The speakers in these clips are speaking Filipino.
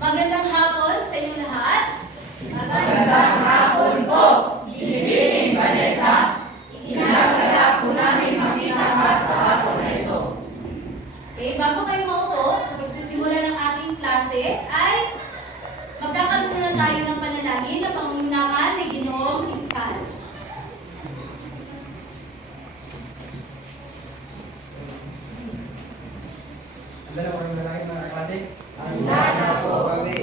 Magandang hapon sa inyong lahat. Magandang hapon po, Binibining Vanessa. Kinakagalak po namin makita ka sa hapon na ito. Okay, bago kayo maupo sa pagsisimula ng ating klase, ay magkakaroon na tayo ng panalangin na pangunahan ni Ginoong Iskal. Handa na po kami malaki mga klase? Handa na po kami.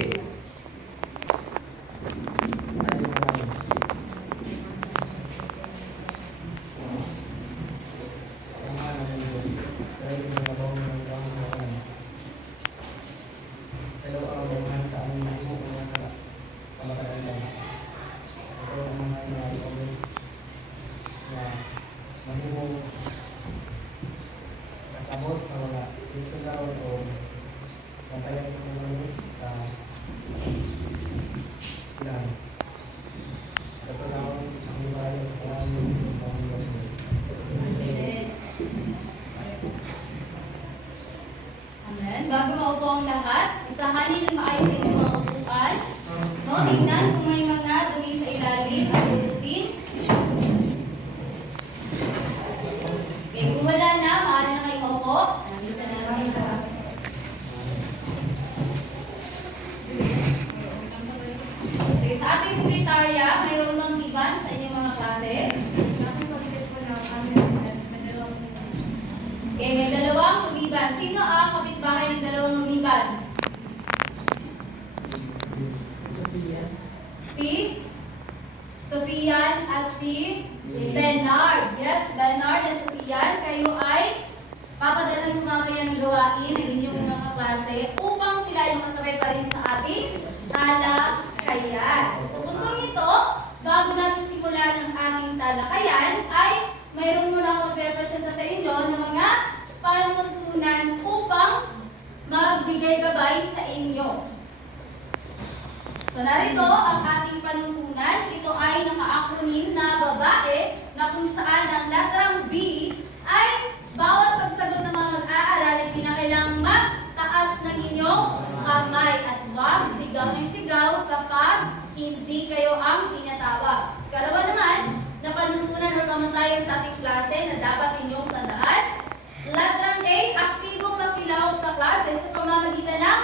Kasabot sa wala dito sa o matayang ko ng sa silang ito na ang bayan sa kalamang Amen. Bago maupo ang lahat, isahanin ng maayos sa inyong mga upuan. No, tingnan kung may mga dumi sa ilalim at bututin. Okay, kung wala na, maaari na kayo maupo. Maraming salamat. Okay, sa ating sekretarya, mayroon bang iban sa inyong mga klase? Okay, may dalawang lumiban. Sino ang kapitbahay ng dalawang lumiban? Si Sofian at si Bernard. Yes, Bernard at Sofian, kayo ay papadalan ko mamaya ng gawain ng inyong mga klase upang sila ay makasabay pa rin sa ating talakayan. Sa puntong ito, bago natin simulan ang ating talakayan, ay mayroon muna akong i-presenta sa inyo ng mga panuntunan upang magbigay gabay sa inyo. So narito ang ating panuntunan. Ito ay naka-acronym na babae na kung saan ang letrang B ay bawat pagsagot ng mga mag-aaral ay kinakailangang magtaas ng inyong kamay at huwag sigaw ng sigaw kapag hindi kayo ang tinatawag. Ikalawa naman, na panuntunan o pamantayan sa ating klase na dapat inyong tandaan. Letrang A, aktibong makilahok sa klase sa pamamagitan ng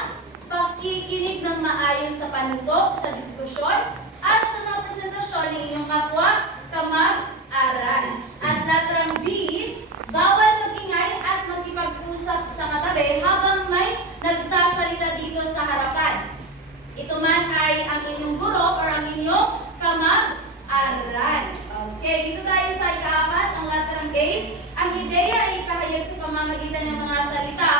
pakikinig ng maayos sa panutok, sa diskusyon, at sa mga presentasyon ng inyong kapwa kamag-aral. At letrang B, bawal magingay at makipag-usap sa katabi habang may nagsasalita dito sa harapan. Ito man ay ang inyong guro o ang inyong kamag-aral. Okay, dito tayo sa ika-4, ang letrang A. Ang ideya ay ipahayag sa pamamagitan ng mga salita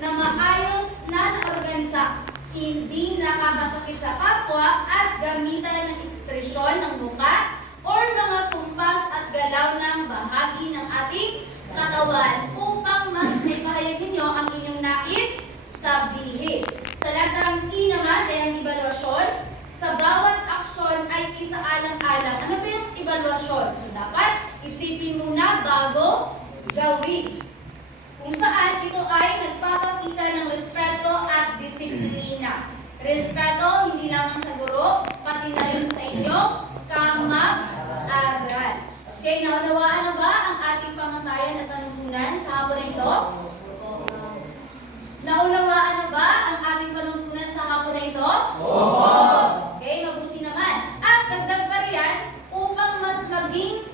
na maayos na nakaorganisa, hindi nakakasakit sa kapwa at gamitan ng ekspresyon ng mukha or mga kumpas at galaw ng bahagi ng ating katawan upang mas maipahayag ninyo ang inyong nais sabihin. Sa letrang E naman ay ang evaluasyon. Sa bawat aksyon ay isaalang-alang. Ano ba yung evaluasyon? So dapat isipin muna bago gawin. Kung saan ito ay nagpapakita ng respeto at disiplina. Respeto hindi lamang sa guro, pati na rin sa inyong kamag-aral. Okay, naunawaan na ba ang ating pamantayan at panuntunan sa hapon na ito? Naunawaan na ba ang ating panuntunan sa hapon na ito? Okay, mabuti naman. At dagdag pa riyan, upang mas maging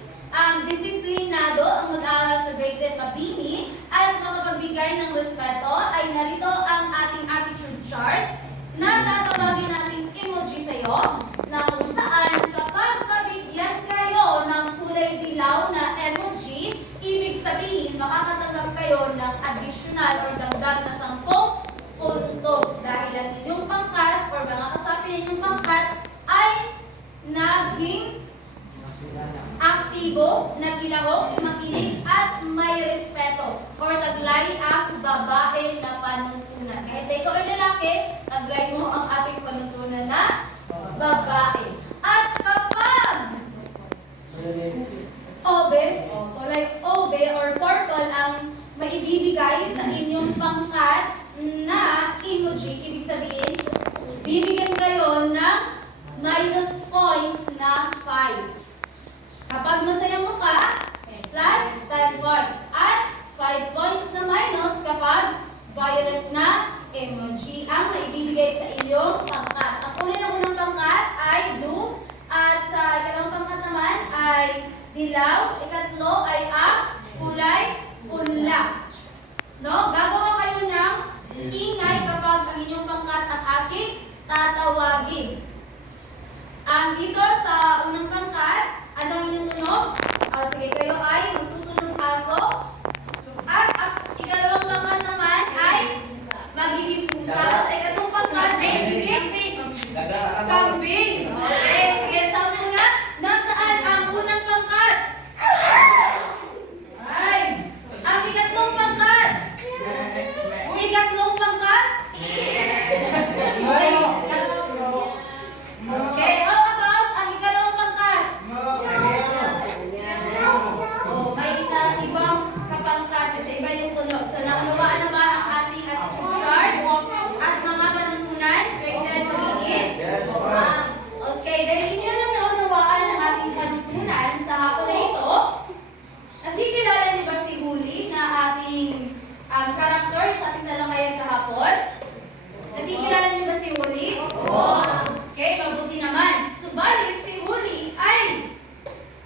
disiplinado ang mag-aaral sa grade 10 mabini at makapagbigay ng respeto, ay narito ang ating attitude chart na tatawagin nating emoji sa iyo, na kung saan kapag mabigyan kayo ng kulay dilaw na emoji, ibig sabihin makakatanggap kayo ng additional or dagdag na 10 puntos dahil ang inyong pangkat or mga kasapi ng inyong pangkat ay naging aktibo, nagilahok, makinig at may respeto or taglay ang babae na panuntunan. Kahit ikaw ay lalaki, taglay mo ang ating panuntunan na babae. At kapag obe, kulay obe or purple ang maibibigay sa inyong pangkat na emoji, ibig sabihin, bibigyan kayo ng minus points na 5. Kapag masaya mo ka, plus 10 points. At 5 points na minus kapag violet na emoji ang maibibigay sa inyong pangkat. Ang kulay ng unang pangkat ay blue at sa ikalawang pangkat naman ay dilaw. Ikatlo ay ang kulay pula. No? Gagawa kayo ng ingay kapag ang inyong pangkat at aking tatawagin. Ang dito sa unang pangkat, ano ang inyong tunog? Sige, kayo ay magtutunog aso. At ikalawang pangkat naman ay magiging pusa. Sa ikatlong pangkat ay magiging kambing. Okay, sige, sabi nga, nasaan ang unang pangkat? Ay, ang ikatlong pangkat. Ikatlong pangkat? Ay, okay, how about ang ikalawang pangkat? Oh, may ibang kapangkat kasi iba yung tunog. So, naunawaan na ba ang ating chart at mga panuntunan? Grade 10 magiging? Okay, dahil inyo nang naunawaan ang ating panuntunan sa hapon na ito, nakikilala niyo ba si Huli na ating character sa ating talakayan kahapon? Nakikilala niyo ba si Huli? Okay, mabuti naman. Subalit, si Huli ay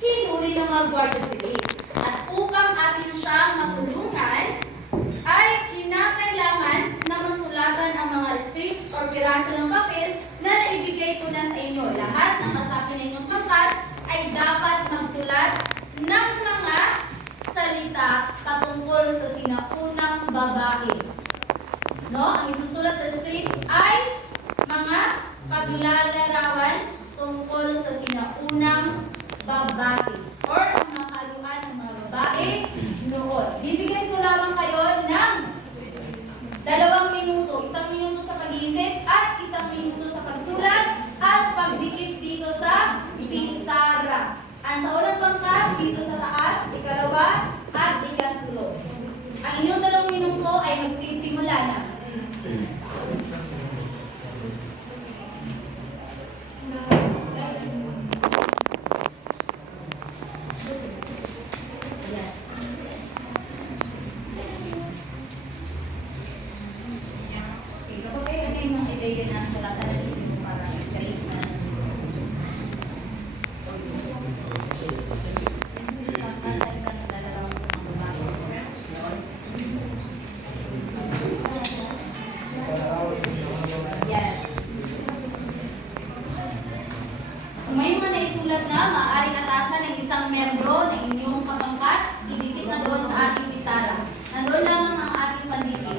hinuli ng mga Guardia Civil. At upang atin siyang matulungan, ay kinakailangan na masulatan ang mga strips or piraso ng papel na naibigay ko na sa inyo. Lahat ng kasabi na inyong pangkat ay dapat magsulat ng mga salita patungkol sa sinaunang babae. No? Ang isusulat sa strips ay mga paglalarawan tungkol sa sinaunang babae or ang mga kaluan ng mga babae noon. Bibigyan ko lamang kayo ng 2 minuto. 1 minuto sa pag-iisip at 1 minuto sa pagsulat at pagdikit dito sa pisara. Ang sa unang pangkat dito sa taas, ikalawa at ikatlo. Ang inyong 2 minuto ay magsisimula na. Sige, kapag kayo ano yung mga ideya na sulatan na dito para trace na yes. Kung may mga naisulat na, maaaring atasan ng isang membro ng inyong kapangkat, idikit na doon sa ating pisara. Nandoon lamang ang ating pandikit.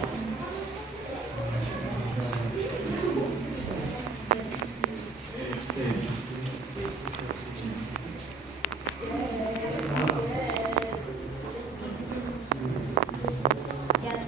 Yes,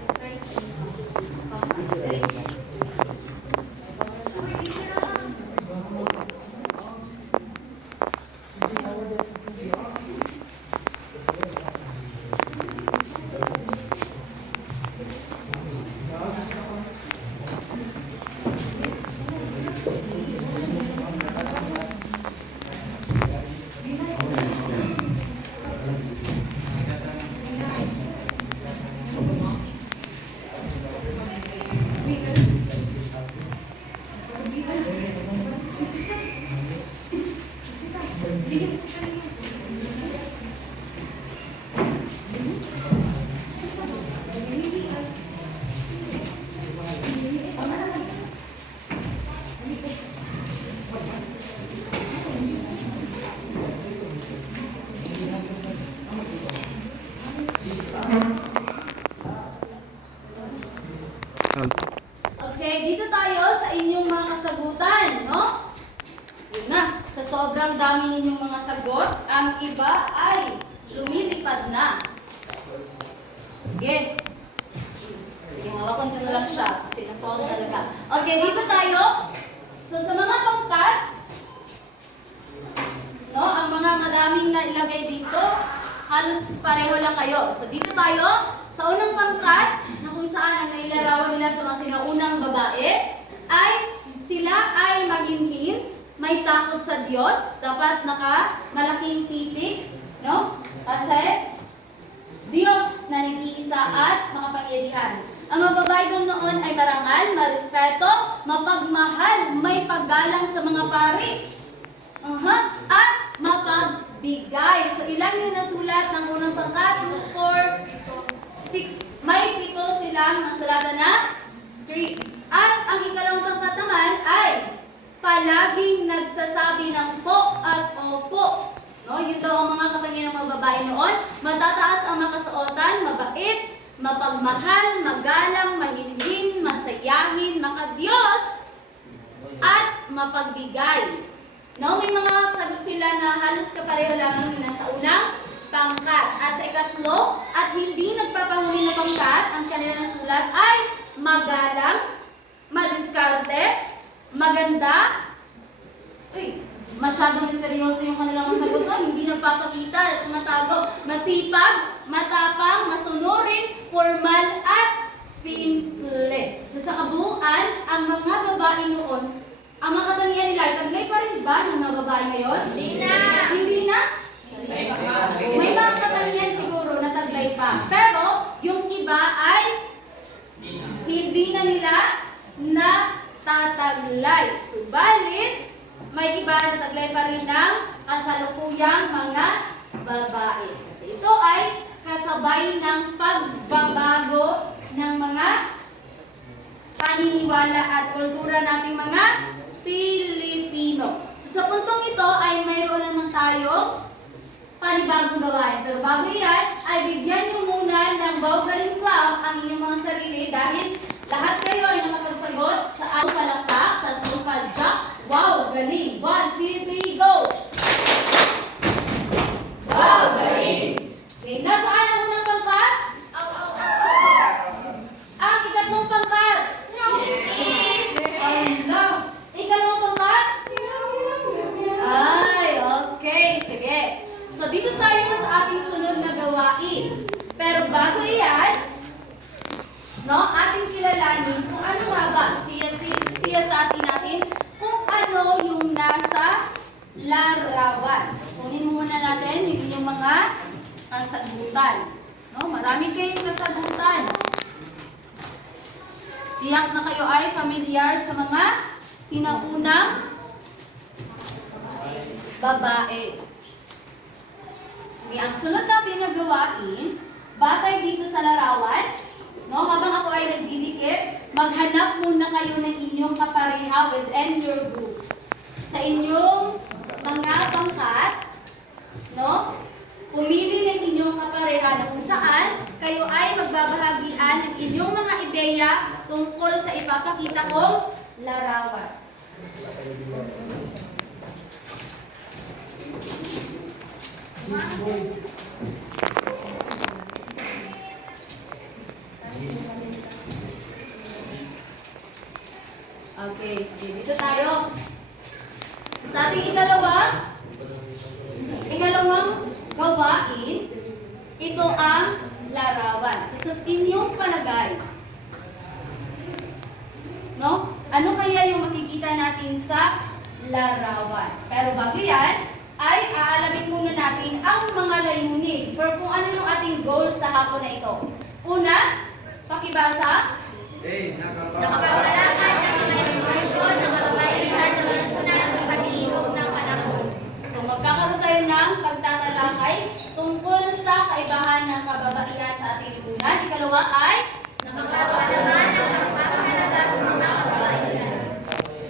Okay, dito tayo sa inyong mga kasagutan, no? Yun na, sa sobrang dami ninyong mga sagot, ang iba ay lumilipad na. Sige. Sige, hawakan ko na lang siya kasi na-pause talaga. Okay, dito tayo. So, sa mga pangkat, no, ang mga madaming na ilagay dito, halos pareho lang kayo. So, dito tayo. Sa unang pangkat, na kung saan ang nailarawan nila sa mga sinaunang babae, ay sila may takot sa Diyos, dapat malaking titik, no? Kasi Diyos na nag-iisa at makapangyarihan. Ang mga babae doon noon ay marangal, marespeto, mapagmahal, may paggalang sa mga pari, at mapagbigay. So ilan yung nasulat ng unang pangkat? 2, 4, 6. May 7 silang nasulatan na streets. At ang ikalawang pangkat naman ay palaging nagsasabi ng po at opo. No, yun daw ang mga katangian ng mga babae noon. Matataas ang makasuotan, mabait, mapagmahal, magalang, mahinhin, masayahin, makadiyos, at mapagbigay. No, may mga sagot sila na halos kapareho lamang na sa unang pangkat. At sa ikatlo, at hindi nagpapahuli na pangkat, ang kanilang nasulat ay magalang, madiskarte, maganda, masyadong misteryoso yung kanilang sagot, no? Hindi nagpapakita, tumatago, masipag, matapang, masunurin, formal, at simple. So, sa kabuuan, ang mga babae noon, ang mga katangian nila, taglay pa rin ba ng mga babae ngayon? Hindi na. Hindi na? May mga katangian siguro na taglay pa. Pero, yung iba ay hindi na nila natataglay. Subalit, may iba na taglay pa rin ng kasalukuyang mga babae. Kasi ito ay kasabay ng pagbabago ng mga paniniwala at kultura nating mga Pilipino. So, sa puntong ito ay mayroon naman tayo panibagong gawain. Pero bago yan, ay bigyan nyo muna ng bawgaling clap ang inyong mga sarili dahil lahat kayo ay nakapagsagot sa ating palakpak, tatlong padyak. Wow, galing! 1, 2, 3, go! Wow, galing! Okay, nasaan ang unang pangkat? Ang ikatlong pangkat? Allah! Ikalawang pangkat? Ay, okay, sige. So, dito tayo sa ating sunod na gawain. Pero bago iyan, no, ating kilalanin kung ano nga ba siya sa atin natin kung ano yung nasa larawan. Kunin muna natin yung mga kasagutan. No, marami kayong kasagutan. Tiyak na kayo ay familiar sa mga sinaunang babae. Okay, ang sunod natin na gawain, batay dito sa larawan, no, habang ako ay nagdidikit, maghanap muna kayo ng inyong kapareha within your group. Sa inyong mga pangkat, no, pumili ng inyong kapareha na kung saan kayo ay magbabahagian ng inyong mga ideya tungkol sa ipapakita kong larawan. Okay, sige, dito tayo. Sa ating ikalawang gawain, ito ang larawan. So, sa inyong palagay, no? Ano kaya yung makikita natin sa larawan? Pero bago yan, ay aalamin muna natin ang mga layunin for kung ano yung ating goal sa hapon na ito. Una, pakibasa. Nakapagalaman ng mga informasyon ng kababayan na muna sa paglibog ng panahon. So magkakaroon tayo ng pagtatalakay tungkol sa kaibahan ng kababaihan sa ating lipunan. Ikalawa ay Nakapagalaman ng pagpapahalaga sa mga kababayan.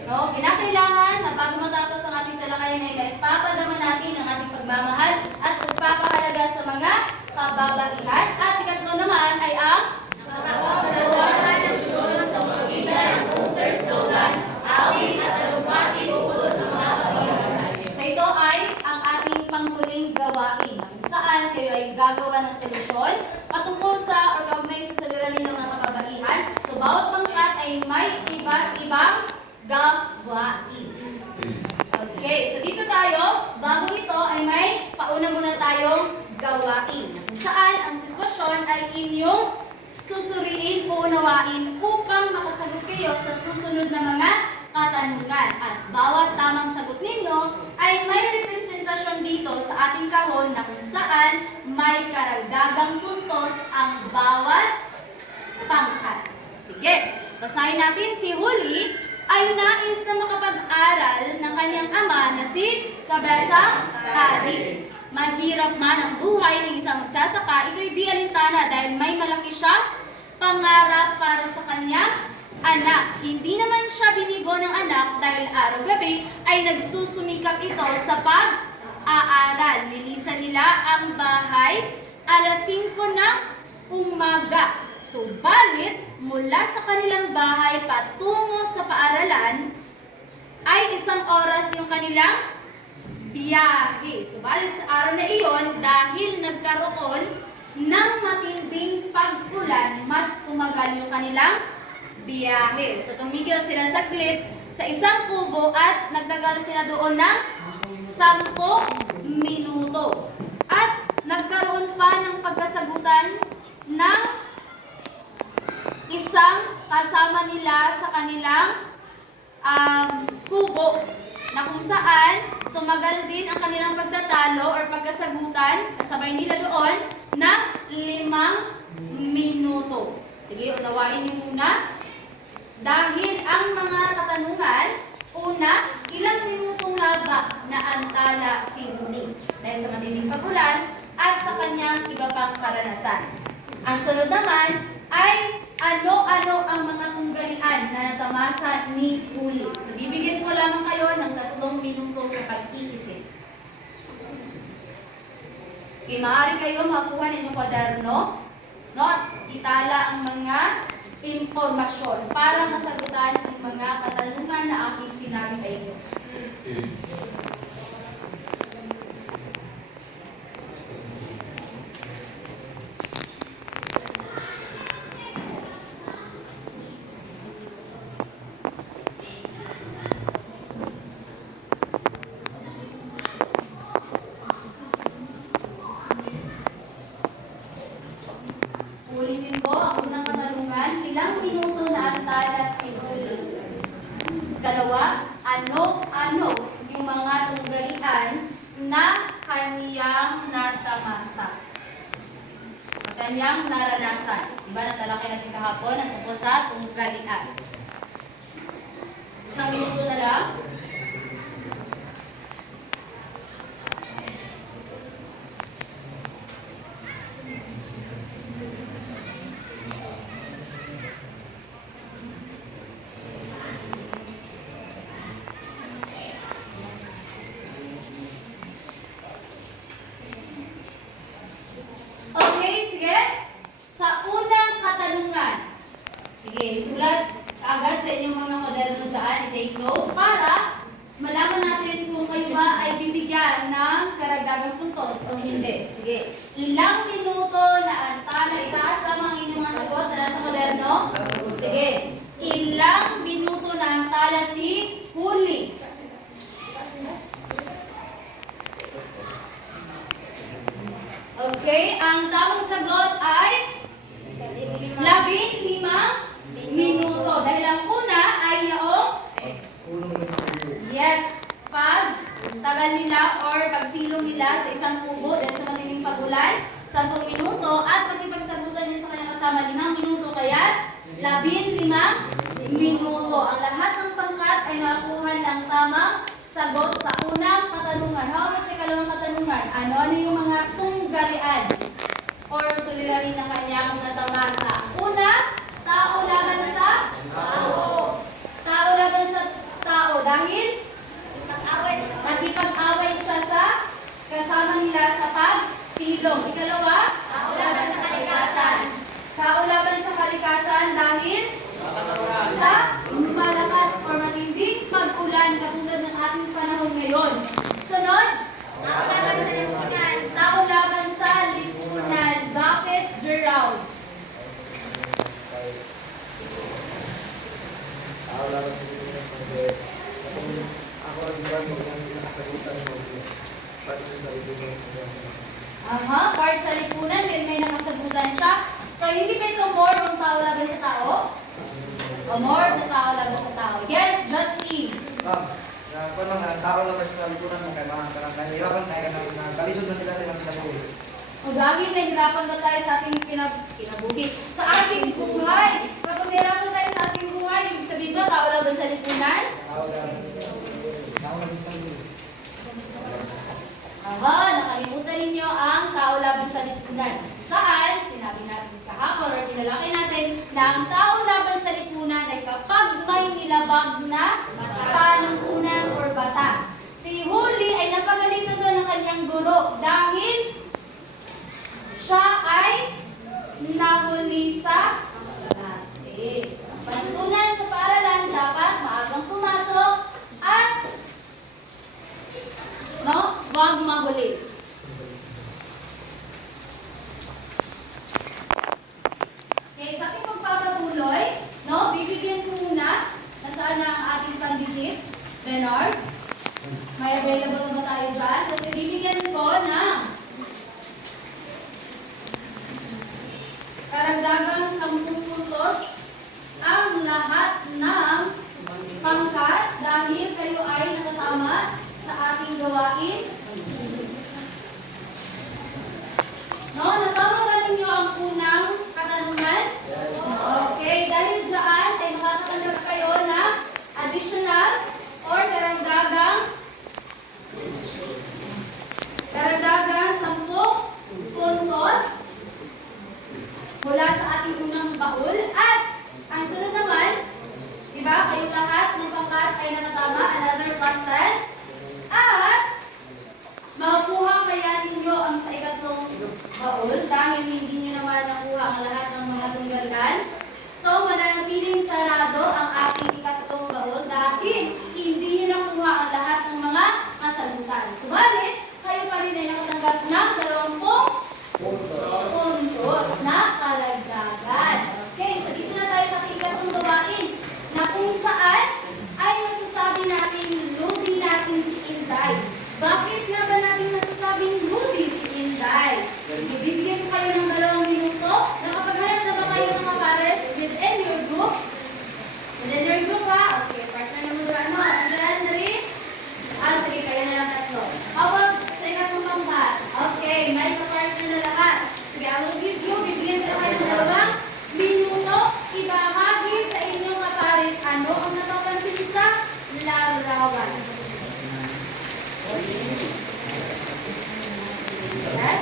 no, kinakailangan na bago matapos ang ating talakayan ay maipapadama natin ang ating pagmamahal at pagpapahalaga sa mga kababaihan. At ikatlo naman ay ang Nakapagalaman ng sunod sa magitan ng poster, slogan, awit at talumpati tungkol sa mga kababayan. so ito ay ang ating panghuling gawain kung saan kayo ay gagawa ng solusyon patungkol sa or kaugnay sa suliranin ng mga kababaihan. So bawat pangkat ay may iba't ibang gawain. Okay, so dito tayo, bago ito ay may pauna muna tayong gawain. Kung saan ang sitwasyon ay inyong susuriin o unawain upang makasagot kayo sa susunod na mga katanungan. At bawat tamang sagot ninyo ay may representasyon dito sa ating kahon na kung saan may karagdagang puntos ang bawat pangkat. Sige, basahin natin. Si Huli ay nais na makapag-aral ng kanyang ama na si Kabesang Kadis. Mahirap man ang buhay ng isang magsasaka, ito'y di alintana dahil may malaki siyang pangarap para sa kanyang anak. Hindi naman siya binigo ng anak dahil araw-gabi ay nagsusumikap ito sa pag-aaral. Linisan nila ang bahay alas 5 ng umaga. Subalit, mula sa kanilang bahay patungo sa paaralan ay 1 oras yung kanilang biyahe. Subalit sa araw na iyon, dahil nagkaroon ng matinding pag-ulan, mas tumagal yung kanilang biyahe. So tumigil sila saglit sa isang kubo at nagtagal sila doon ng 10 minuto. At nagkaroon pa ng pagkasagutan ng isang kasama nila sa kanilang kubo na kung saan tumagal din ang kanilang pagtatalo or pagkasagutan, kasabay nila doon ng 5 minuto. Sige, unawain niyo muna. Dahil ang mga katanungan, una, ilang minuto nga ba naantala si Huli dahil sa matinding pag-ulan at sa kanyang iba pang karanasan. Ang sunod naman ay ano-ano ang mga tunggalian na natamasa ni Huli. So, bibigyan ko lamang kayo ng 3 minuto sa pag-iisip. Okay, maaari kayo makuha ng inyong kwaderno, no? Itala ang mga impormasyon para masagutan ang mga katanungan na aking sinabi sa inyo. Ulitin ko ang unang katanungan, ilang minuto na antala si Huli? Ikalawa, ano-ano yung mga tunggalian na kaniyang natamasa? Kanyang naranasan. Diba natalakay natin kahapon ang tungkol sa tunggalian. 1 minuto na lang. Okay, sige. Sa unang katanungan. Sige, sulat agad sa inyong mga kwaderno dyan. I-take note para malaman natin kung kayo ba ay bibigyan ng karagdagang puntos o hindi. Sige. Ilang minuto na antala, itaas lamang ang inyong mga sagot na nasa kwaderno. Sige. Ilang minuto na antala si Huli? Okay, ang tamang sagot ay 15 minuto. Dahil ang una ay yaong yes, pag tagal nila or pagsilong nila sa isang kubo dahil sa matinding pag-ulan, 10 minuto at pagkipagsagutan niya sa kanyang kasama 5 minuto kaya 15 minuto. Ang lahat ng pangkat ay makakuha ng tamang sagot sa unang katanungan. How about sa ikalawang katanungan? Ano yung mga tunggalian or suliranin na kanyang natamasa? Una, tao laban sa tao. Tao laban sa tao dahil nagkipag-away siya sa kasama nila sa pagsilong. Ikalawa, tao laban sa kalikasan. Tao laban sa kalikasan dahil sa malakas or matinding pag-ulan katulad ng ating panahon ngayon. Sunod, tao laban sa lipunan. Bakit, Gerald? Tao laban sa lipunan kasi ako ang iwan mo yung nakasagutan mo pati sa lipunan. Aha, part sa lipunan, then may nakasagutan siya. So, hindi pa ito more kung tao laban sa tao? O more sa tao laban sa tao. Yes, Justin. Ma'am, kung mga tao na sa lipunan mo kay mga karang nahihirapan tayo na kalisod na sila sa ilang kinabuhi. O dahil nahihirapan ba tayo sa ating kinabuhi? Sa ating buhay! Kapag nahihirapan tayo sa ating buhay, ibig sabihin ba tao lang ba sa lipunan? Tao na sa lipunan. Aha, nakalimutan ninyo ang tao laban sa lipunan. Saan? Sinabi natin kahapon or tinalakay natin na ang tao laban sa lipunan ay kapag may nilabag na panuntunan or batas. Si Huli ay napagalitan doon ng kanyang guro dahil siya ay nahuli sa klase. Panuntunan sa paaralan dapat maagang pumasok at huwag mahuli. Okay, sa ating magpapatuloy, bibigyan ko muna nasaan na ang ating pandisit, Bernard. May available na ba tayo dyan? Kasi bibigyan ko ng karagdagang 10 puntos ang lahat ng pangkat dahil kayo ay nakatama sa ating gawain. Natama ba ninyo ang unang katanungan? Okay, dahil dyan ay makakatanggap kayo na additional or karagdagang 10 puntos mula sa ating unang bahul. At ang sunod naman, di ba, kayong lahat ng pangkat ay nakatama, another plus 10. At makukuha kaya ninyo ang sa ikatlong baul dahil hindi nyo naman nakuha ang lahat ng mga tunggalan. So, mananatiling sarado ang ating ikatlong baul dahil hindi nyo nakuha ang lahat ng mga kasagutan. Subalit, kayo pa rin ay nakatanggap ng 20 puntos na kalagdagan. Okay, so dito na tayo sa ating ikatlong gawain na kung saan ay masasabi natin ludi natin si Inday. Bakit nga ba natin masasabing ludi si Inday? Ibibigyan ko kayo ng 2 minuto. Nakapaghanap na ba kayo ng mga pares within your group? Within your group ha? Okay, partner na mo ano? And then, Rin? Sige, kayo na lang 3. How about sa ikatlong pangkat? Okay, may ka-partner na lahat. Sige, I will give you, bibigyan ko kayo ng 2 minuto. Ibahagi sa inyong mga pares ano ang napapansin sa larawan. Yes?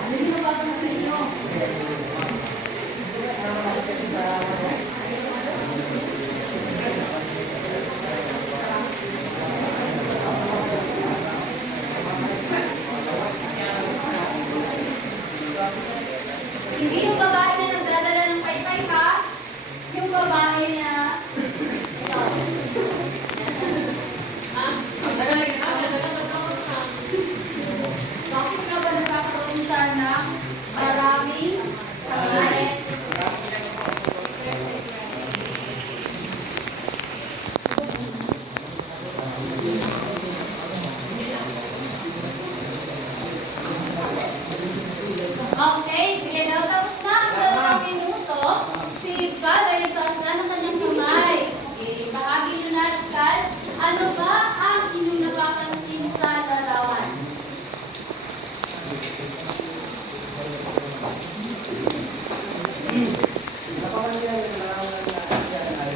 Ano yung napapansin nyo? Hindi yung babae na nagdadala ng paypay ha. Yung babae na ito. Bakit nga ba nagkakaroon siya ng maraming kamay? Okay, sige daw. Tapos na ang 2 minuto. Si Iskal ay nagtaas na ng kanyang kamay. Okay, bahagi nyo na, Iskal. Ano ba ang inyong napapansin sa larawan? Napapansin namin na nararamdaman na Asia ay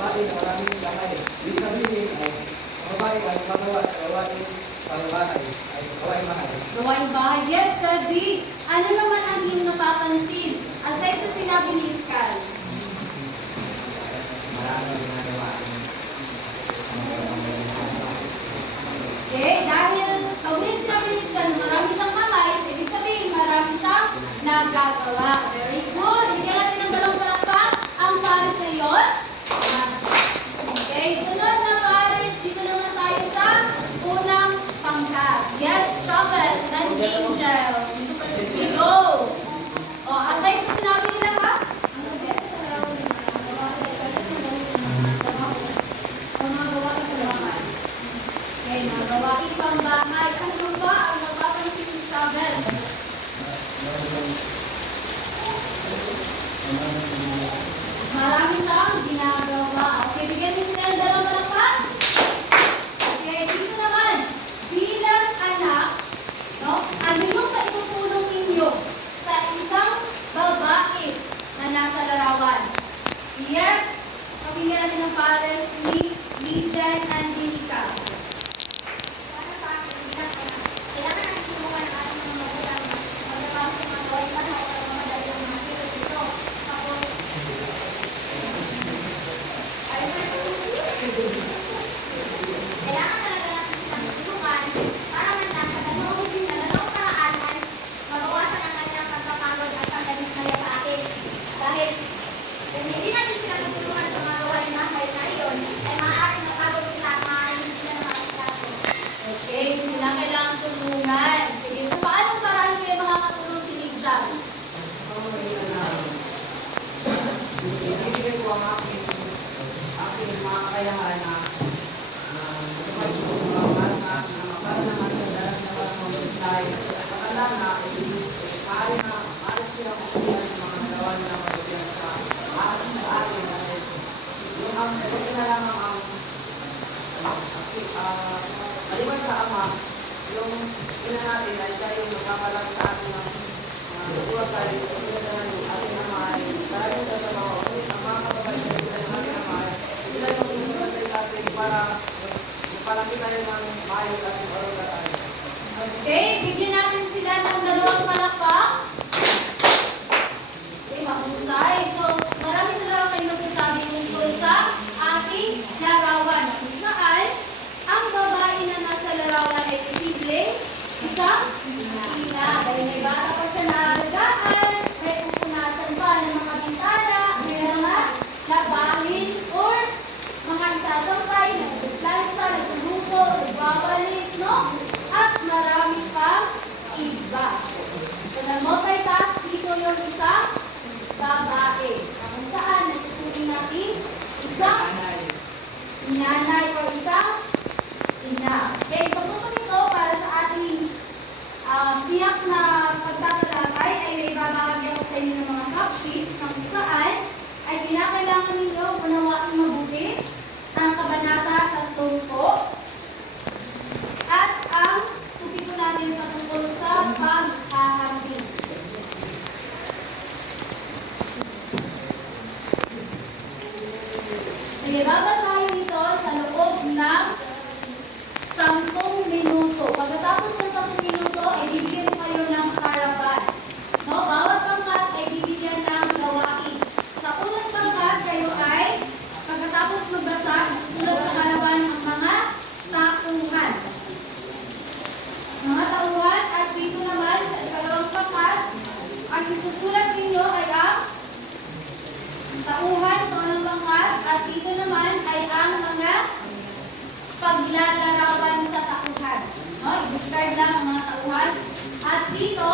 babae na maraming kamay. Ibig sabihin ay ang babae ay magawa sa gawain pangbahay ay gawain bahay. Gawain bahay. Yes, Daddy. Ano naman ang inyong napapansin? Aside sa sinabi ni Iskal. Maraming ginagawa. Okay, dahil pag may sinabi ni Iskal, marami siyang kamay, ibig sabihin marami siyang nagagawa. Very good. Bigyan natin ng 2 palakpak ang pares na yun. Okay, sunod na pares. Dito naman tayo sa unang pangkat. Yes, Chavez and Angel. We go. Aside sa sinabi nila ha? Okay, mga gawain pang bahay. Ano ba ang napapansin ni Chavez? sana maaari sila kukulihan ng mga nagawa nila matulihan sa atin na yung ang sagutin na lamang ang maliban sa Ama, yung ina natin ay siya yung nagpapalang sa atin ng buwan tayo, tulad na yung ating Ama ay talagang tatrabaho. Ang mga kababayan na sila ng ating Ama ay sila yung pinagpapantay natin para palaki tayo ng maayos at marugat. Okay, bigyan natin sila ng dalawang palakpak. Okay, mahusay. So, marami talaga kayo masasabi tungkol sa ating larawan. Kung saan, ang babae na nasa larawan ay posible isang ina. Dahil may bata pa siya na alagaan, may pupunasan pa ng mga bintana, may mga labahin or mga nagsasampay, nagplansa, nagluluto, nagbabalis, no? At marami pang iba. So, nag-multitask dito yung isang babae. Kung saan, natutuloy natin isang nanay o isang ina. Okay, so kung ito para sa ating tiyak na pagtatalakay ay may babahagi ako sa inyo ng mga top sheets na kung saan ay kinakailangan ninyo unawain mabuti ang kabanata 3 po at ang tupik po natin patungkol sa paghahambing. Sige, babasahin ito sa loob ng 10 minuto. Pagkatapos ng 10 minuto, ay bibigyan kayo ng harapan. No? Bawat pangkat ay bibigyan ng gawain. Sa unang pangkat, kayo ay pagkatapos magbasa, susulat sa harapan ang mga tauhan. Mga tauhan at dito naman, sa ikalawang pangkat, ang isusulat ninyo ay ang tauhan sa unang pangkat at dito naman ay ang mga paglalarawan sa tauhan. No? I-describe lang ang mga tauhan. At dito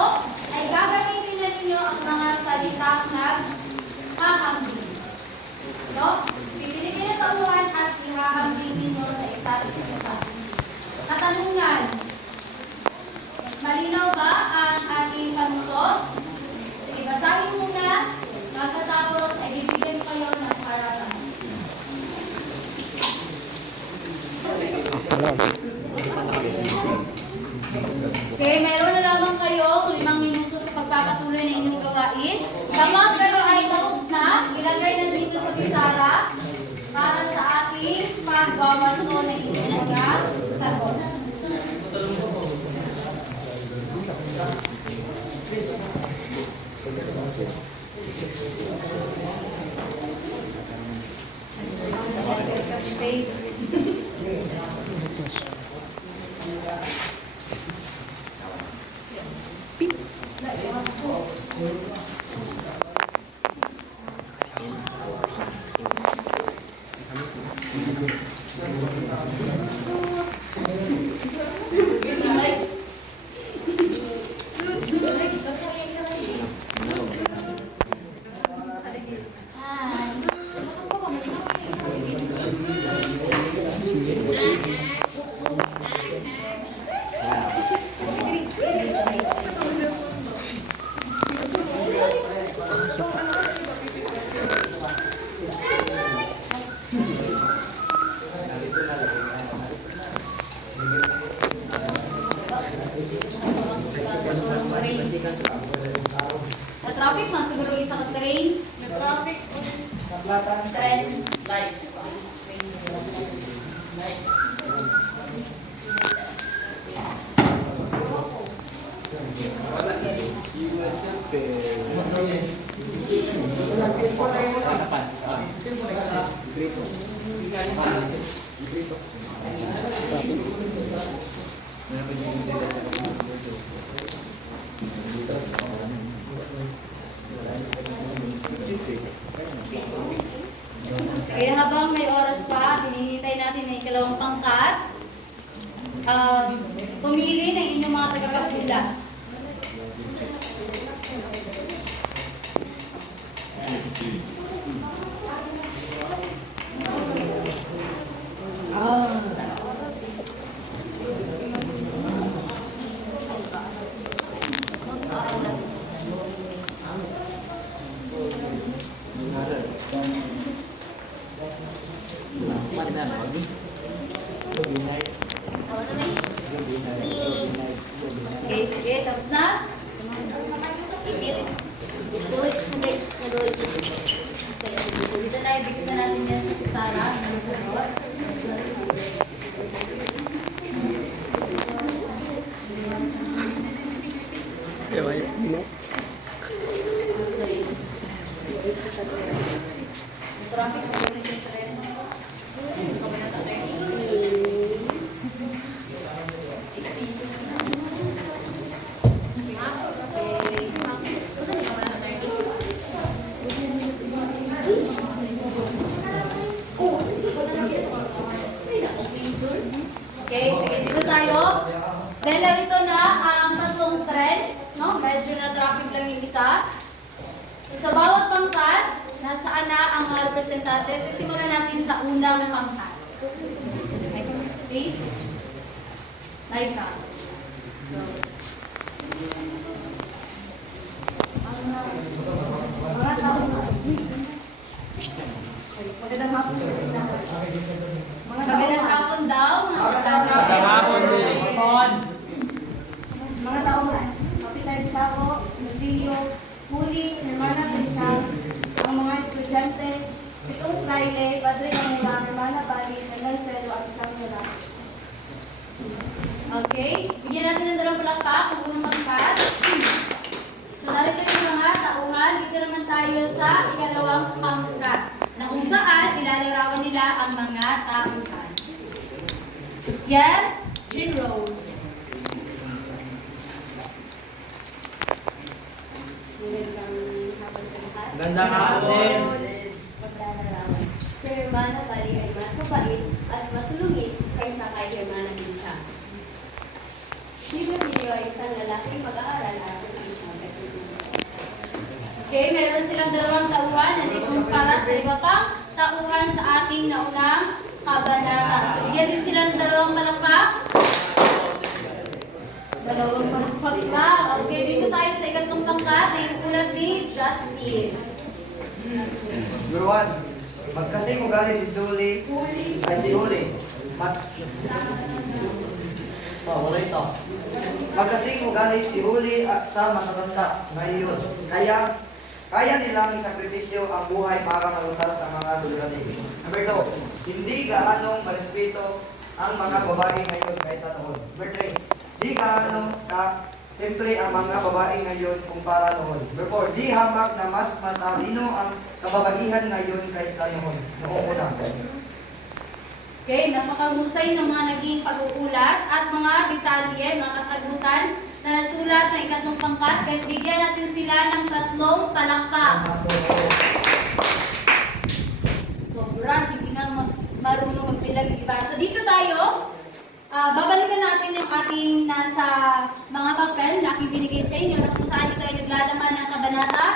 ay gagamitin na ninyo ang mga salitang nag-hahambing. No? Pipili kayo ng tauhan at ihahambing ninyo sa isa't isa. Katanungan, malinaw ba ang ating panutot? Sige, basahin muna. Pagkatapos ay bibigyan kayo ng harapan. Okay, meron na lamang kayo 5 minuto sa pagpapatuloy ng inyong gawain. Kapag kayo ay tapos na, ilagay na dito sa pisara para sa ating pagbawasto ng inyong mga sagot. Sa traffic man siguro isa ka train. Traffic. Train. Light. Kaya habang may oras pa, hinihintay natin na ikalawang pangkat. Pumili ng inyong mga tagapagtula. Sige. Dulit. Okay, dito na, ibigit na natin yan sa Sarah. Sagot. Traffic sa ganito sa rin. Okay, sige, dito tayo. Dahil narito na ang tatlong trend, no? Medyo na traffic lang yung isa. So, sa bawat pangkat, nasaan na ang mga representante? Sisimulan natin sa unang pangkat. See? Maika. So, magandang hapon daw. Magandang hapon din. Mga tauhan, Kapitan Chavo, Musilio, Huli, Hermana Benchang, ang mga estudyante, Pitong Fraile, Padre Amula, Hermana Bali, Hanggang Selo at isang lalaki. Okay, bigyan natin ng dalawang palakpak ng unang pangkat. So, narito yung mga tauhan. Dito naman tayo sa ikalawang pangkat, na kung saan ilalarawan nila ang mga tauhan. Yes, Jean Rose. Gandang hapon. Paglalarawan. Si Hermana Bali ay mas mabait at matulungin kaysa kay Hermana Bincha. Si Basilio ay isang lalaking mag-aaral at masipag at tutulong. Okay, meron silang dalawang tauhan na ikumpara sa iba pang tauhan sa ating naunang kabanata. So, bigyan din sila ng dalawang palakpak. Dalawang palakpak pa. Okay, dito tayo sa ikatlong pangkat na yung ulat ni Justin. Number 1, magkasing ugali si Julie, ay si Huli. Wala ito. Magkasing ugali si Huli sa matatanda ngayon. Kaya nilang isakripisyo ang buhay para malutas ang mga dulurating. Number 2, hindi gaanong marespeto ang mga babae ngayon kaysa noon. Number 3, di gaano simple ang mga babae ngayon kumpara noon. Number 4, di hamak na mas matalino ang kababaihan ngayon kaysa noon. Noong una. Okay, napakahusay ng mga naging pag-uulat at mga detalye, mga kasagutan na nasulat ng ikatlong pangkat. Kaya bigyan natin sila ng tatlong palakpak. Sobrang hindi nga marunong magbilang, diba? So dito tayo, babalikan natin yung ating nasa mga papel na aking binigay sa inyo na kung saan ito ay naglalaman ng kabanata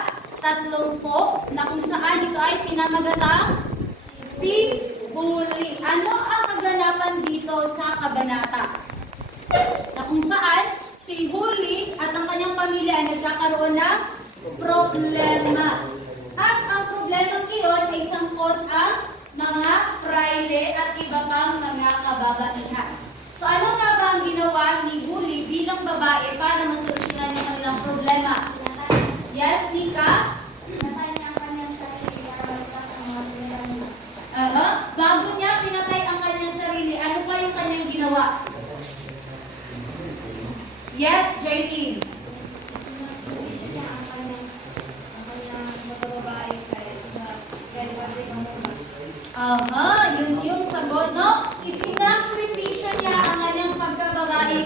30 na kung saan ito ay pinamagatang si Huli. Ano ang kaganapan dito sa kabanata? Na kung saan si Huli at ang kanyang pamilya ay nagkakaroon ng problema. At ang problema iyon ay sangkot ang mga fraile at iba pang mga kababaihan. So ano nga ba ang ginawa ni Huli bilang babae para masolusyonan yung kanilang problema? Yes, Nika? Pinatay niya ang kanyang sarili para malutas ang mga suliranin. Bago niya pinatay ang kanyang sarili, ano pa yung kanyang ginawa? Yes, Jaylene? Sinisya niya ang kanyang babae sa Padre Amula. Yun yung sagot, no? Isinakripisyo niya ang kanyang pagkababae.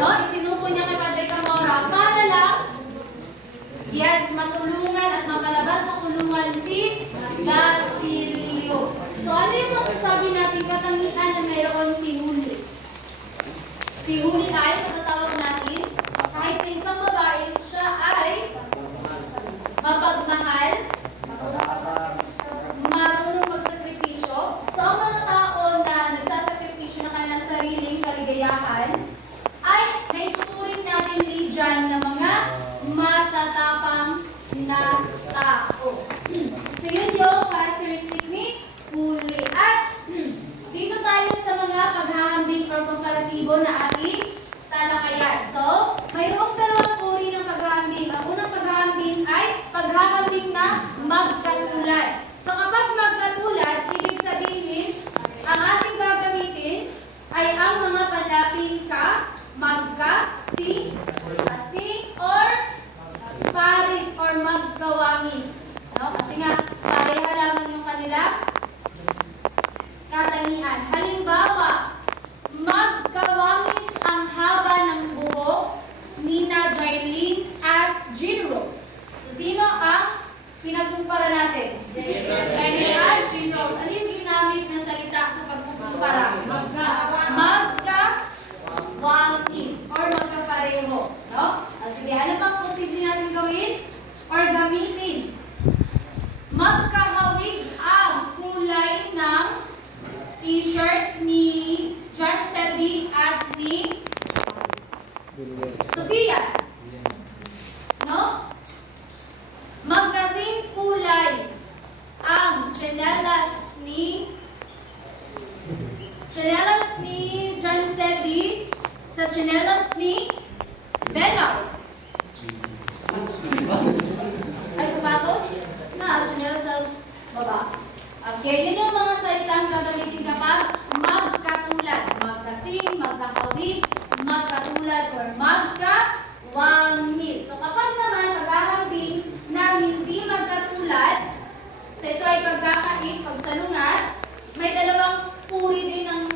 No? Isinupo niya kay Padre Camora para lang, yes, matulungan at mapalabas sa kulungan si Basilio. So, ano yung masasabi natin katangian na mayroon si Huli? Si Huli ay, matatawag natin, kahit na isang babae, siya ay mapagmahal, marunong magsakripisyo. So, ang mga tao na nagsasakripisyo ng kanilang sariling kaligayahan ay naituturing natin dyan ng mga matatapang na tao. So, yun yung characteristic ni Huli. At dito tayo sa mga paghahambing or komparatibo na ating talakayan. So, mayroong dalawang uri ng paghahambing. Charlene at Jean Rose. So, sino ang pinagkumpara natin? Charlene at Jean Rose. Ano yung ginamit na salita sa pagkukumpara? Magka-walkis or magkapareho. No? Sige, ano bang posible natin gawin or gamitin? Magkahawig ang kulay ng t-shirt ni John Sebi at ni Sophia. No? Magkasing kulay ang tsinelas ni John Sebi sa tsinelas ni Bernard. Ay, sapatos? Na, tsinelas sa baba. Okay, yun yung mga salitang gagamitin kapag magkatulad. Magkasing, magkahawig, magkatulad, or magkawangis. So kapag naman paghahambing na hindi magkatulad, so ito ay pagkakait, pagsalungat, may dalawang uri din ng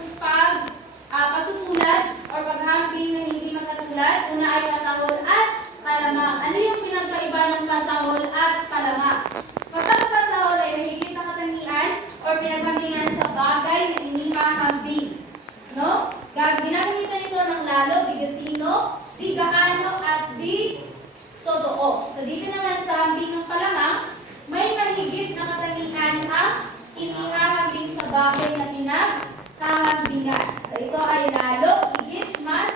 pagtutulad or paghahambing na hindi magkatulad. Una ay pasahol at palamang. Ano yung pinagkaiba ng pasahol at palamang? Kapag pasahol ay mahigit na katangian or pinaghambingan sa bagay na inihahambing. No? Ginagamitan ito ng lalo, di gasino, di gaano, at di totoo. So dito naman sa hambing ng palamang, may mahigit na katangian ang inihahambing sa bagay na pinagkahambingan. So ito ay lalo, higit, mas,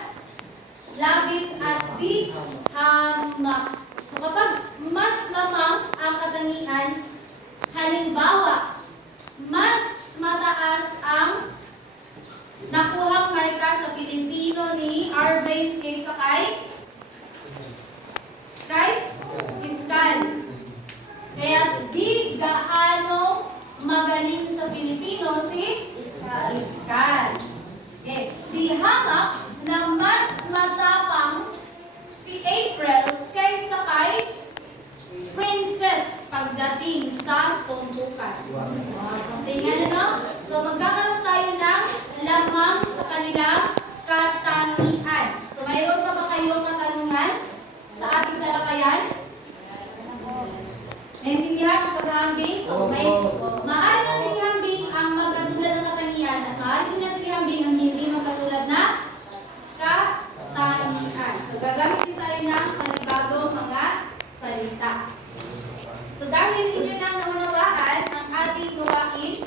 labis, at di hamak. So kapag mas lamang ang katangian, halimbawa, mas mataas ang nakuhang marka sa Pilipino ni Arvin kaysa kay Iskal. Kaya di gaano magaling sa Pilipino si Iskal. Okay. Di hamak na mas matapang si April kaysa kay Princess pagdating sa sumbukan. Something ano? So magkakaroon tayo ng lamang sa kanilang katangian. So mayroon pa ba kayong katanungan sa ating talakayan? Naintindihan ang paghahambing? So may maaari natin ihambing ang magkatulad ng katangian at maaari natin ihambing ang hindi magkatulad na katangian. So gagamitin tayo ng panibagong mga salita. So dahil hindi na naunawaan ang ating gawain,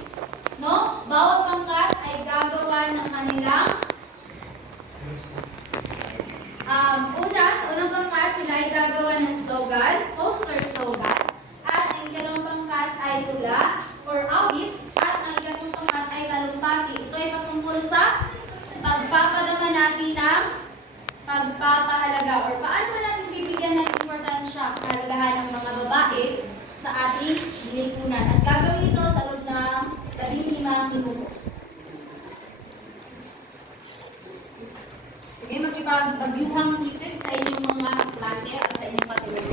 no? Bawat pangkat ay gagawa ng kanilang una, sa unang pangkat, sila ay gagawa ng slogan, poster slogan, at ang ikalawang pangkat ay tula or awit, at ang ikatlong pangkat ay talumpati. Ito ay patungkol sa pagpapadama natin ng pagpapahalaga or paano natin bibigyan ng importansya kahalagahan ng mga babae sa ating lipunan. At gagawin ito sa loob ng 15 minuto. Sige, magkipagbagyuhang isip sa inyong mga klase at sa inyong patuloy.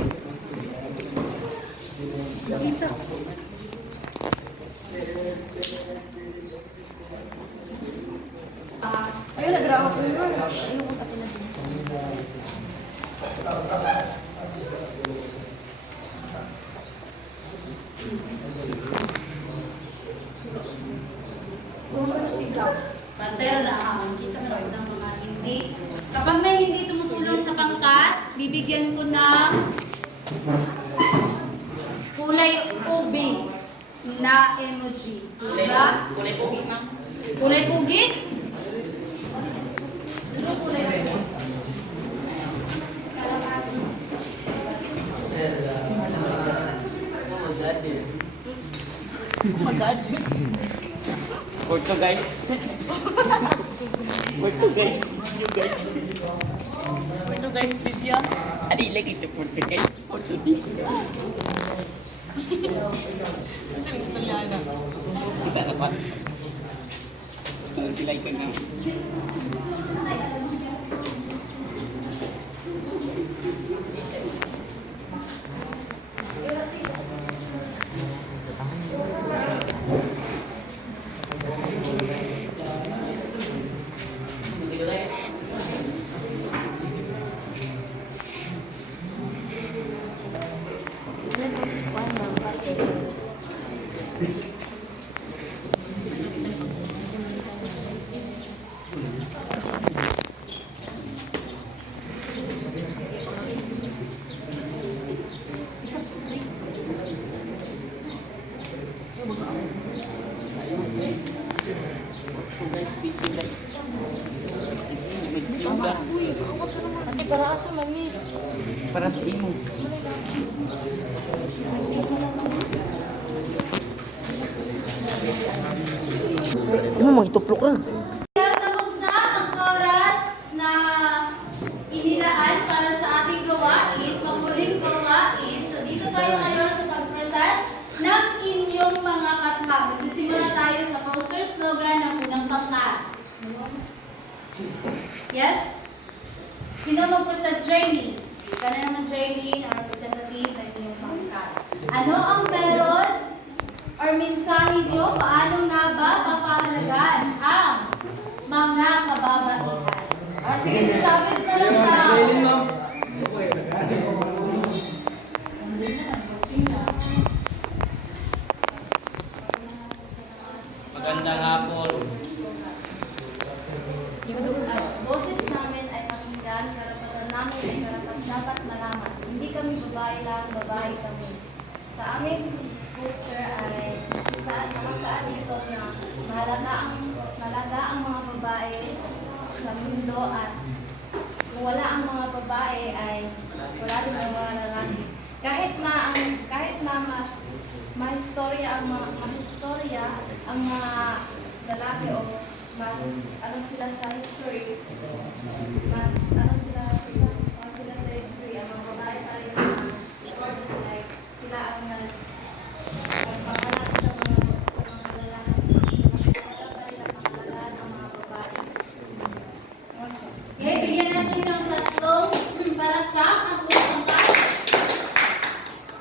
Ayun, nagrawa ko yun. Pantera na ang kita ng mga hindi. Kapag may hindi tumutulong sa pangkat, bibigyan ko ng kulay ube na emoji. Diba? Kulay pogi, ma'am. Kulay pugi? Portuguese. Portuguese video, guys. Portuguese video. Adi lagi itu Portuguese. Portuguese. Kita dapat. Kalau sila ikut na. para sa imo. Ano magituplok lang? Tapos na ang oras na inilaan para sa ating gawain, mapuling gawain. So dito tayo ngayon sa pag-present ng inyong mga kathab. Sisimula tayo sa poster slogan ng unang pangkat. Yes? Sino mag-present? Trainee. Ika na naman trainee na representative ng inyong pangkat. Ano ang meron or mensahe nyo? Paano nga ba papahalagaan ang mga kababaihan? Sige, si Chavez na lang sa... Magandang hapon. Boses namin ay pakinggan, karapatan namin ay karapat dapat malaman. Hindi kami babae lang, babae kami. Sa aming poster ay nakasaad ito na mahalaga ang mga babae sa mundo at kung wala ang mga babae ay wala din ang mga lalaki. Kahit na mahistorya ang mga lalaki o mas ano sila sa history, mas ano sila sa history, ang mga babae pa rin like sila ang nagpapalat sa mga lalaki, sa mas pa rin ang pangalagaan ng mga babae. Okay, bigyan natin ng tatlong palakpak ang pagpangkat.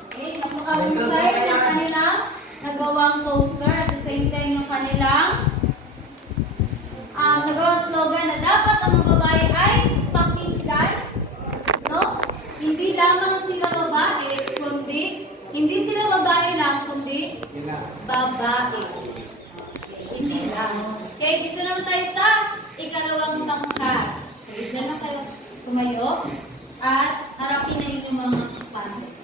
Okay, napakahusay ng kanilang nagawang poster at the same time yung kanilang nagawang slogan na dapat ang mga babae ay pakinggan, no? Hindi lamang sila babae, hindi sila babae lang, kundi babae. Hindi lang. Okay, dito naman tayo sa ikalawang pangkat. Okay, dyan na kayo tumayo at harapin na inyong mga classes.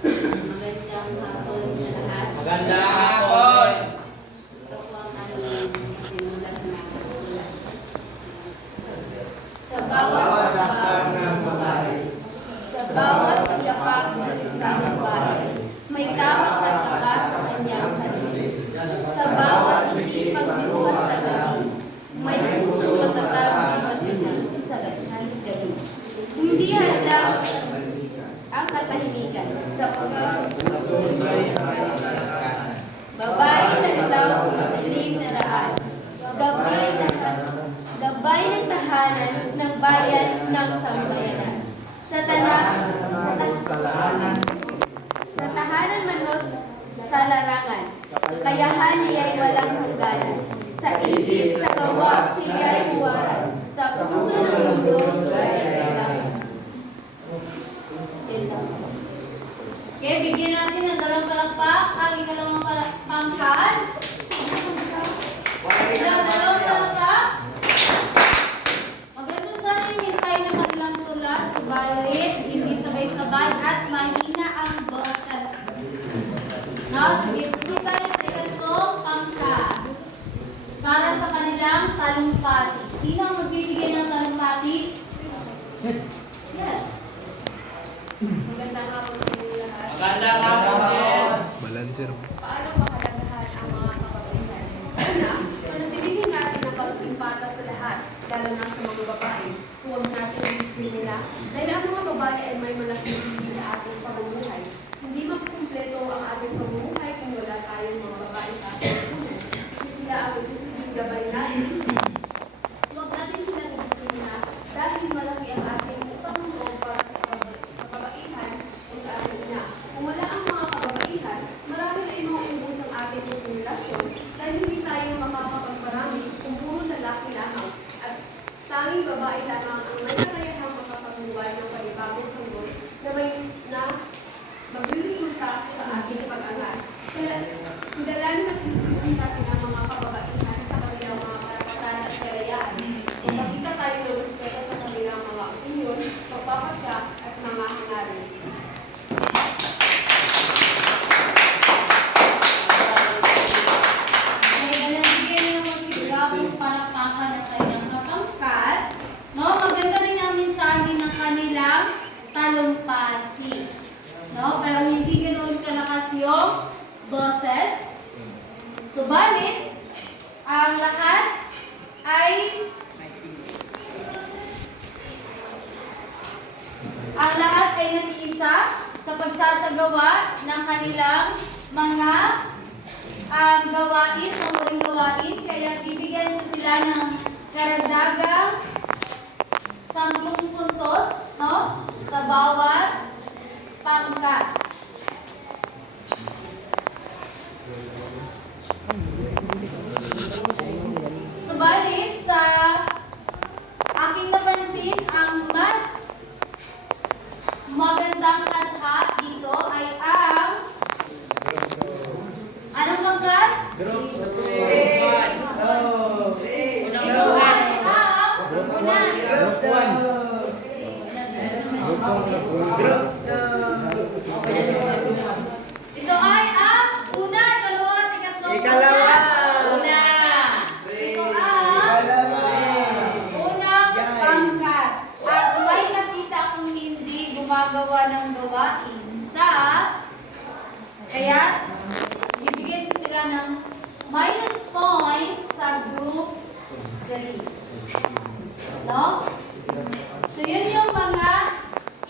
Magandang hapon sa lahat. Magandang hapon. Ito po ang aming sinulat na katulad. Sa bawat yapak ng isang babae, may tamak at takas sa kanyang sarili. Sa bawat hindi pagbubukas sa gabi, may pusong matatag na matinag sa gabi. Hindi handa ang katahimikan sa babae na ilaw sa dilim na daan, gabay ng tahanan ng bayan ng sambayanan. Sa tahanan man o sa larangan, kakayahan niya'y walang hangganan. Sa isip, sa gawa, siya'y huwaran. Sa puso ng mundo, siya'y kailangan. Okay, bigyan natin ng dalawang palakpak ang ikalawang pangkat. Dalawang palakpak. Maganda sana yung mensahe ng kanilang tula, subalit hindi sabay-sabay at mahina ang boses. Now, sige, proceed tayo sa ikatong pangkat. Para sa kanilang talumpati. Sino ang magbibigay ng talumpati? Yes. Magandang hapon sa inyo lahat. Magandang hapon. Balancer. Paano mahalagahan ang mga kababaihan? Una, panatilihin natin ang pagtimpata sa lahat, lalo na sa mga babae. Huwag natin i-display nila dahil ang mga babae ay may malaking silbi sa ating pamumuhay. Hindi makukumpleto ang ating pamumuhay kung wala tayong mga babae sa ating pamumuhay. Kasi sila ang magsisilbing gabay natin. Huwag natin sila i-display dahil malaki ang ating pangungong para sa kababaihan o sa ating ina. Kung wala ang mga kababaihan, marami na inuubos ang ating populasyon dahil hindi tayo makakapagparami kung puro lalaki lamang at tanging babae lamang ang may kakayahang makapagbuhay ng panibagong sanggol na may boses. Subalit, ang lahat ay nakiisa sa pagsasagawa ng kanilang mga gawain, mahuling gawain. Kaya bibigyan ko sila ng karagdagang 10 puntos, no? Sa bawat pangkat. Subalit, sa aking napansin, ang mas magandang kanta dito ay ang anong pangkat? Ito ay ang ito ay ang una, dalawa, at ikatlong Ikalawa. Una. Ito ang unang pangkat. At may nakita akong hindi gumagawa ng gawain sa kaya bibigyan ko sila ng minus points sa group 3. No? So yun yung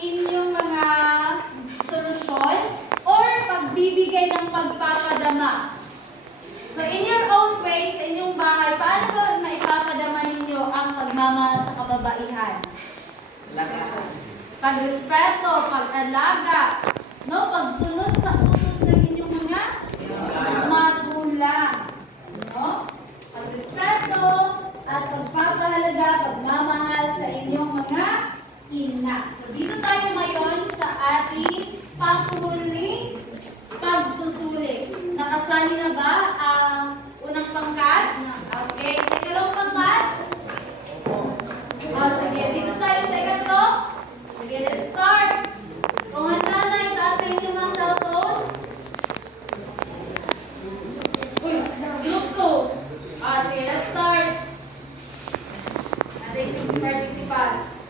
inyong mga solusyon or pagbibigay ng pagpapadama. So in your own way, sa inyong bahay, paano ba maipapadama ninyo ang pagmamahal sa kababaihan? Pagrespeto, pag-alaga, no? Pagsunod sa utos ng inyong mga magulang. No? Pagrespeto at pagpapahalaga, pagmamahal sa inyong mga ina. So dito tayo ngayon sa ating panghuling pagsusuli. Nakasali na ba ang unang pangkat? Okay. Sa ikalawang pangkat? Sige. Dito tayo sa ikatlo. Sige, let's start. Kung handa na, itaas sa inyong mga cellphone. Uy, group ko. Sige, let's start. Natin si participants.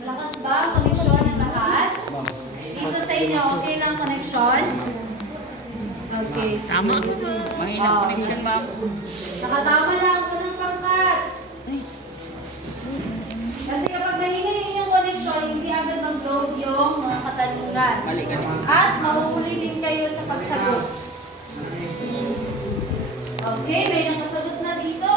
Malakas ba ang koneksyon ng lahat? Dito sa inyo, okay lang koneksyon? Okay. Tama. Mahina connection ba? Nakatama na ako ng pangkat. Kasi kapag mahina yung inyong koneksyon, hindi agad mag-load yung mga katanungan. At mahuhuli din kayo sa pagsagot. Okay, may nakasagot na dito.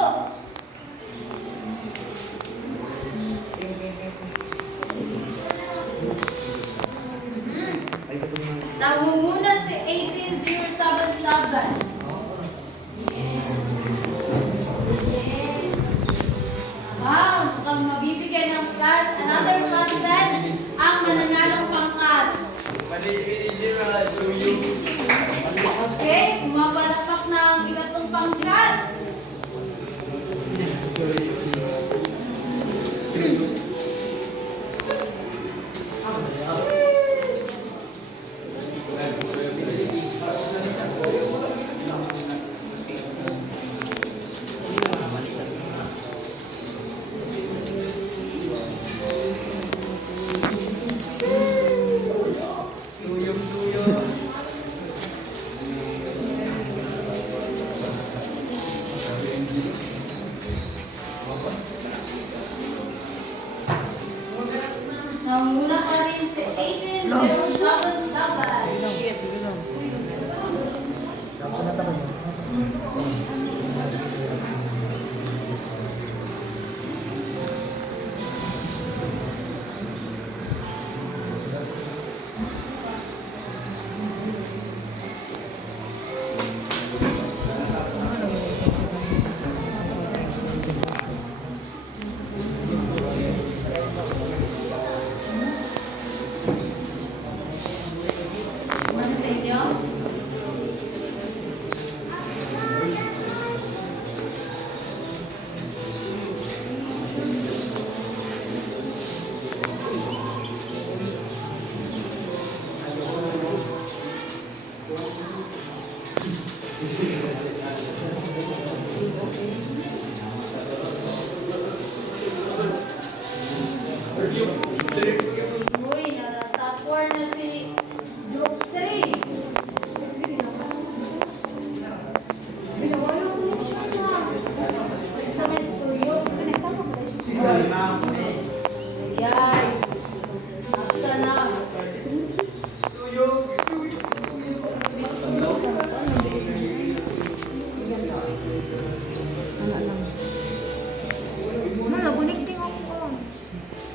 Nangunguna si 18077. Mukhang mabibigyan ng plus, another plus 10 ang mananalong pangkat. Okay, pumapalapak na ang ikatlong pangkat. Nanguna pa rin si 18077. Uy, top 4 na si Group 3. Sa may suyo. Ayan. Asa na.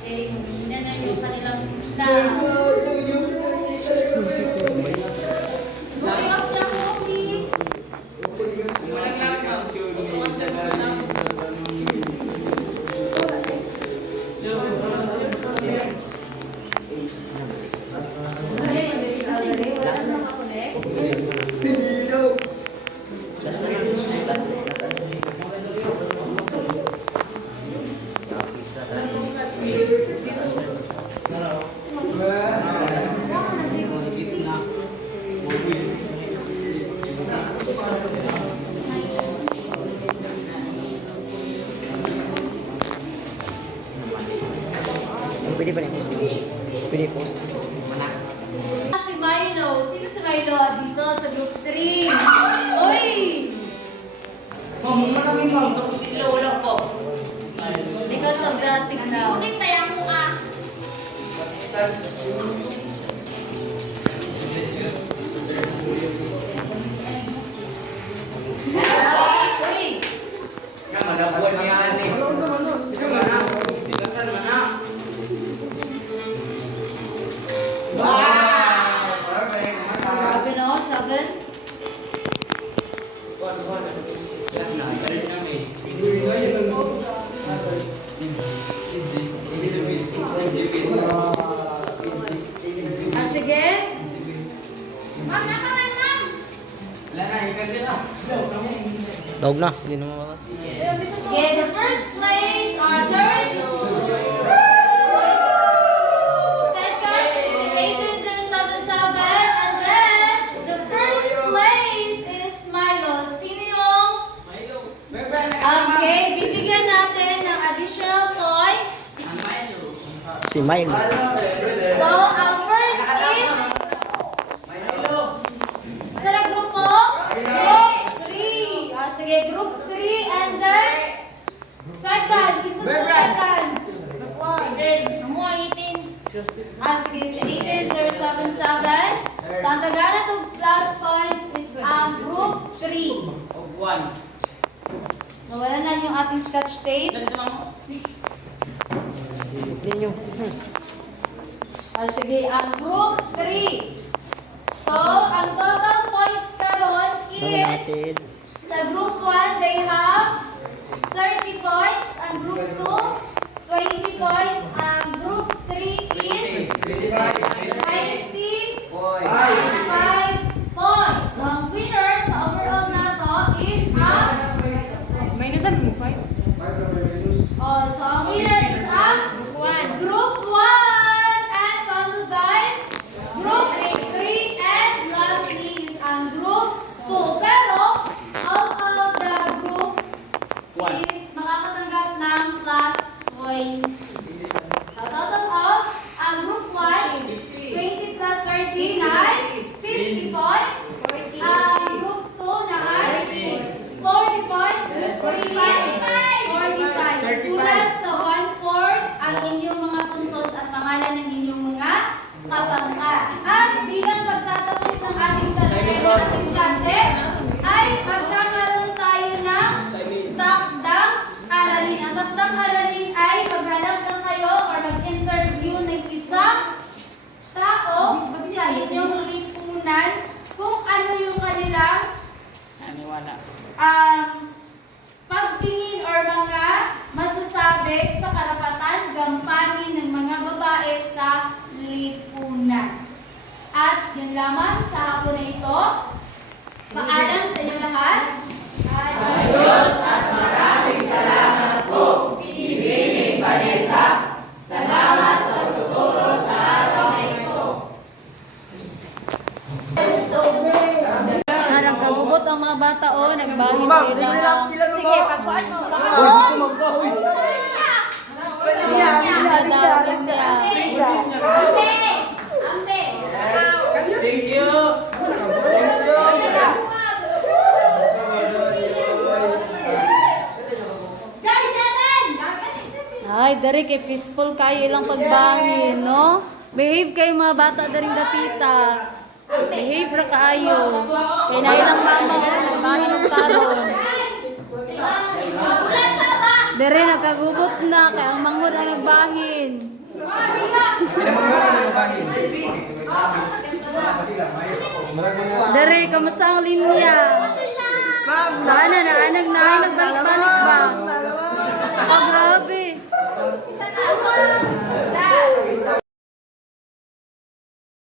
Eh, hindi na yung kanilang na. Going up the road, please. Wala ka nang makulik. Pwede ba post? Pwede post. Si Milo. Sino si Milo dito sa group 3? Uy! Ma'am, maraming ma'am. Tapos sila wala po. Because of the signal. Uy! Yang ada buat niya ni. Isa mana? Silakan mana? Wow! Perfect. Grabe no, 7. Yes na. Galing namin. Ah, sige. Dog na, hindi na mawala. Okay, the first place or third is second is 18077 and then the first place is Milo. Sino yung? Okay, bibigyan natin ng additional points. Si Milo. So, ang first is sa grupo? Group 3. Ah, sige, group 3 and then second. Isa sa second. Ah, sige, sa 18077. So, ang tagana itong plus points is ang group 3. Nawala na yung ating scotch tape. Ninyo. Ah, sige, ang group 3. So, ang total points karon is natin. sa group 1, they have 30 points. Ang group 2, 20 points. Ang group 3 is 25 points. So, ang winner sa overall na to is ang... Oh, so ang winner is ang group 1 and followed by group 3 and lastly is ang group 2. Pero all of the groups is makakatanggap ng plus 20. So total of ang group 1, 20 plus 30 na ay 50 points. Ang group 2 na ay 40 points. Group 3 is 45. Sulat sa 1/4 ang inyong mga puntos at pangalan ng inyong mga kapangkat. At bilang pagtatapos ng ating klase, ay magkakaroon tayo ng takdang aralin. Ang takdang aralin ay maghanap lang kayo or mag-interview ng isang tao sa inyong lipunan kung ano yung kanilang pagtingin or mga masasabi sa karapatan gampanin ng mga babae sa lipunan. At yun lamang sa hapon na ito. Paalam sa inyo lahat. Adios at maraming salamat po. Pinipining Vanessa. Salamat sa pagtuturo sa araw na ito. Parang kagubot ang mga bata o nagbahid sila. Sige, pagkuhan mo. Ay, dari kay peaceful kayo ilang pagbahin, no? Behave kayo mga bata daring dapita. Behave ra kaayo. Kay na ilang mama ko nagbahin og karon. Dere nagkagubot na kay ang manghod ang nagbahin. Dere kamusta ang linya? Naanag nagbalik-balik ba? Oh, grabe.